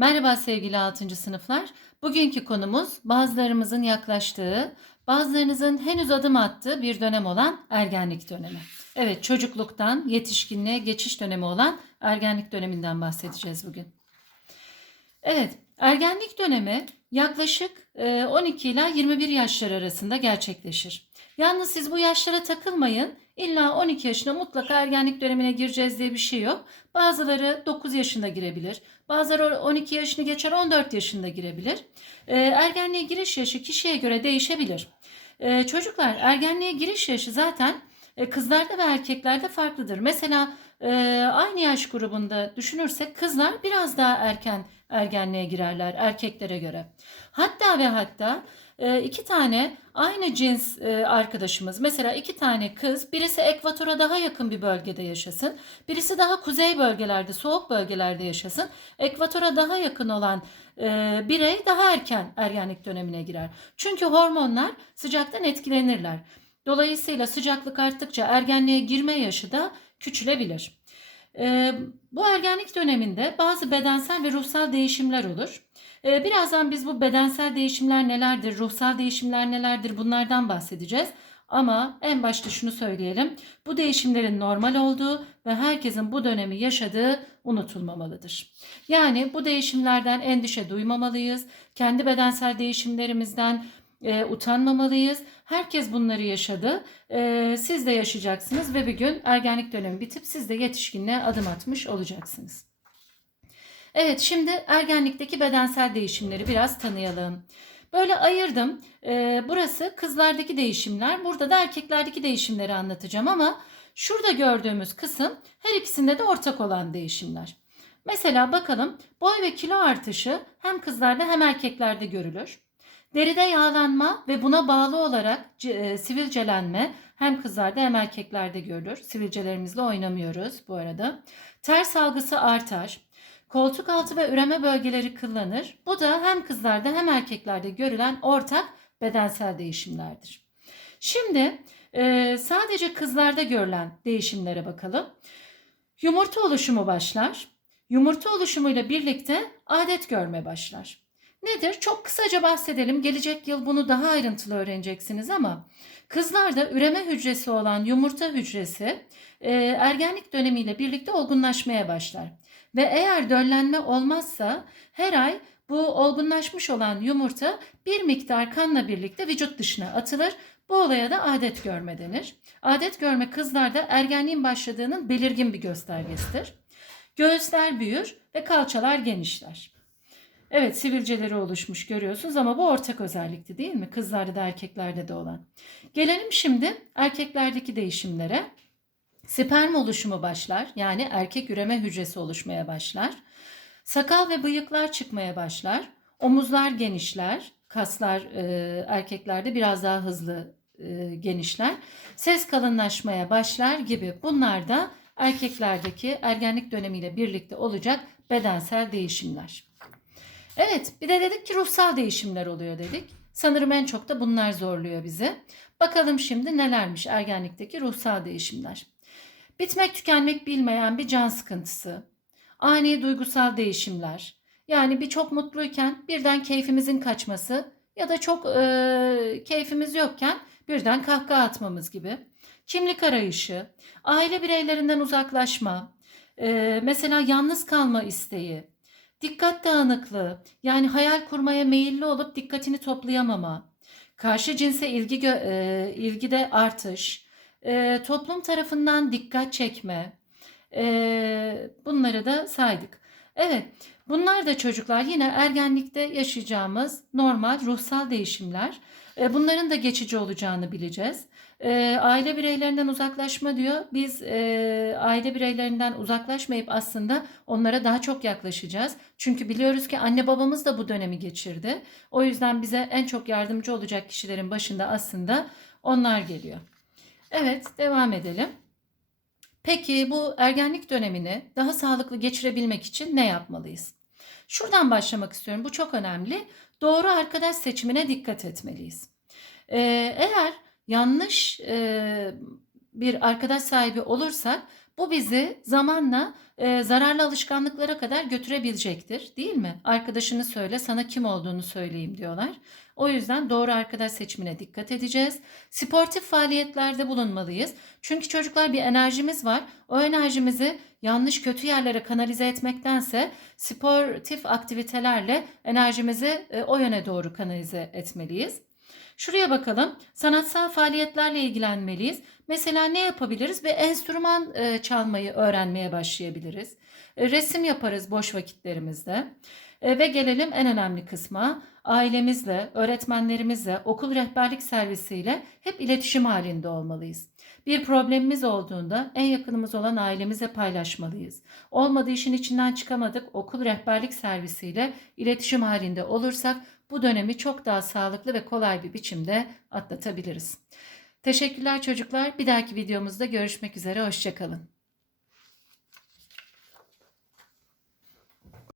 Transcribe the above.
Merhaba sevgili 6. sınıflar. Bugünkü konumuz bazılarımızın yaklaştığı, bazılarınızın henüz adım attığı bir dönem olan ergenlik dönemi. Evet, çocukluktan yetişkinliğe geçiş dönemi olan ergenlik döneminden bahsedeceğiz bugün. Evet, ergenlik dönemi yaklaşık e, 12 ila 21 yaşlar arasında gerçekleşir. Yalnız siz bu yaşlara takılmayın. İlla 12 yaşına mutlaka ergenlik dönemine gireceğiz diye bir şey yok. Bazıları 9 yaşında girebilir. Bazıları 12 yaşını geçer 14 yaşında girebilir. Ee, ergenliğe giriş yaşı kişiye göre değişebilir. Ee, çocuklar ergenliğe giriş yaşı zaten e, kızlarda ve erkeklerde farklıdır. Mesela e, aynı yaş grubunda düşünürsek kızlar biraz daha erken ergenliğe girerler erkeklere göre. Hatta ve hatta e, iki tane aynı cins e, arkadaşımız mesela iki tane kız birisi ekvatora daha yakın bir bölgede yaşasın. Birisi daha kuzey bölgelerde soğuk bölgelerde yaşasın. Ekvatora daha yakın olan e, birey daha erken ergenlik dönemine girer. Çünkü hormonlar sıcaktan etkilenirler. Dolayısıyla sıcaklık arttıkça ergenliğe girme yaşı da küçülebilir. E, bu ergenlik döneminde bazı bedensel ve ruhsal değişimler olur. Ee, birazdan biz bu bedensel değişimler nelerdir, ruhsal değişimler nelerdir bunlardan bahsedeceğiz. Ama en başta şunu söyleyelim. Bu değişimlerin normal olduğu ve herkesin bu dönemi yaşadığı unutulmamalıdır. Yani bu değişimlerden endişe duymamalıyız. Kendi bedensel değişimlerimizden e, utanmamalıyız. Herkes bunları yaşadı. E, siz de yaşayacaksınız ve bir gün ergenlik dönemi bitip siz de yetişkinliğe adım atmış olacaksınız. Evet şimdi ergenlikteki bedensel değişimleri biraz tanıyalım. Böyle ayırdım. Ee, burası kızlardaki değişimler. Burada da erkeklerdeki değişimleri anlatacağım ama şurada gördüğümüz kısım her ikisinde de ortak olan değişimler. Mesela bakalım boy ve kilo artışı hem kızlarda hem erkeklerde görülür. Deride yağlanma ve buna bağlı olarak e, sivilcelenme hem kızlarda hem erkeklerde görülür. Sivilcelerimizle oynamıyoruz bu arada. Ters algısı artar. Koltuk altı ve üreme bölgeleri kullanır. Bu da hem kızlarda hem erkeklerde görülen ortak bedensel değişimlerdir. Şimdi e, sadece kızlarda görülen değişimlere bakalım. Yumurta oluşumu başlar. Yumurta oluşumuyla birlikte adet görme başlar. Nedir? Çok kısaca bahsedelim. Gelecek yıl bunu daha ayrıntılı öğreneceksiniz ama kızlarda üreme hücresi olan yumurta hücresi e, ergenlik dönemiyle birlikte olgunlaşmaya başlar. Ve eğer döllenme olmazsa her ay bu olgunlaşmış olan yumurta bir miktar kanla birlikte vücut dışına atılır. Bu olaya da adet görme denir. Adet görme kızlarda ergenliğin başladığının belirgin bir göstergesidir. Göğüsler büyür ve kalçalar genişler. Evet sivilceleri oluşmuş görüyorsunuz ama bu ortak özellikti değil mi? Kızlarda da erkeklerde de olan. Gelelim şimdi erkeklerdeki değişimlere. Sperm oluşumu başlar. Yani erkek üreme hücresi oluşmaya başlar. Sakal ve bıyıklar çıkmaya başlar. Omuzlar genişler. Kaslar e, erkeklerde biraz daha hızlı e, genişler. Ses kalınlaşmaya başlar gibi. Bunlar da erkeklerdeki ergenlik dönemiyle birlikte olacak bedensel değişimler. Evet, bir de dedik ki ruhsal değişimler oluyor dedik. Sanırım en çok da bunlar zorluyor bizi. Bakalım şimdi nelermiş ergenlikteki ruhsal değişimler. Bitmek tükenmek bilmeyen bir can sıkıntısı, ani duygusal değişimler, yani bir çok mutluyken birden keyfimizin kaçması ya da çok e, keyfimiz yokken birden kahkaha atmamız gibi. Kimlik arayışı, aile bireylerinden uzaklaşma, e, mesela yalnız kalma isteği, dikkat dağınıklığı, yani hayal kurmaya meyilli olup dikkatini toplayamama, karşı cinse ilgi e, ilgide artış, e, toplum tarafından dikkat çekme. E, bunları da saydık. Evet, bunlar da çocuklar yine ergenlikte yaşayacağımız normal ruhsal değişimler. E, bunların da geçici olacağını bileceğiz. E, aile bireylerinden uzaklaşma diyor. Biz e, aile bireylerinden uzaklaşmayıp aslında onlara daha çok yaklaşacağız. Çünkü biliyoruz ki anne babamız da bu dönemi geçirdi. O yüzden bize en çok yardımcı olacak kişilerin başında aslında onlar geliyor. Evet, devam edelim. Peki bu ergenlik dönemini daha sağlıklı geçirebilmek için ne yapmalıyız? Şuradan başlamak istiyorum. Bu çok önemli. Doğru arkadaş seçimine dikkat etmeliyiz. Ee, eğer yanlış e, bir arkadaş sahibi olursak Bu bizi zamanla e, zararlı alışkanlıklara kadar götürebilecektir, değil mi? Arkadaşını söyle, sana kim olduğunu söyleyeyim diyorlar. O yüzden doğru arkadaş seçimine dikkat edeceğiz. Sportif faaliyetlerde bulunmalıyız. Çünkü çocuklar bir enerjimiz var. O enerjimizi yanlış kötü yerlere kanalize etmektense sportif aktivitelerle enerjimizi e, o yöne doğru kanalize etmeliyiz. Şuraya bakalım. Sanatsal faaliyetlerle ilgilenmeliyiz. Mesela ne yapabiliriz? Bir enstrüman e, çalmayı öğrenmeye başlayabiliriz. E, resim yaparız boş vakitlerimizde. E, ve gelelim en önemli kısma. Ailemizle, öğretmenlerimizle, okul rehberlik servisiyle hep iletişim halinde olmalıyız. Bir problemimiz olduğunda en yakınımız olan ailemize paylaşmalıyız. Olmadı işin içinden çıkamadık okul rehberlik servisiyle iletişim halinde olursak bu dönemi çok daha sağlıklı ve kolay bir biçimde atlatabiliriz. Teşekkürler çocuklar. Bir dahaki videomuzda görüşmek üzere. Hoşçakalın.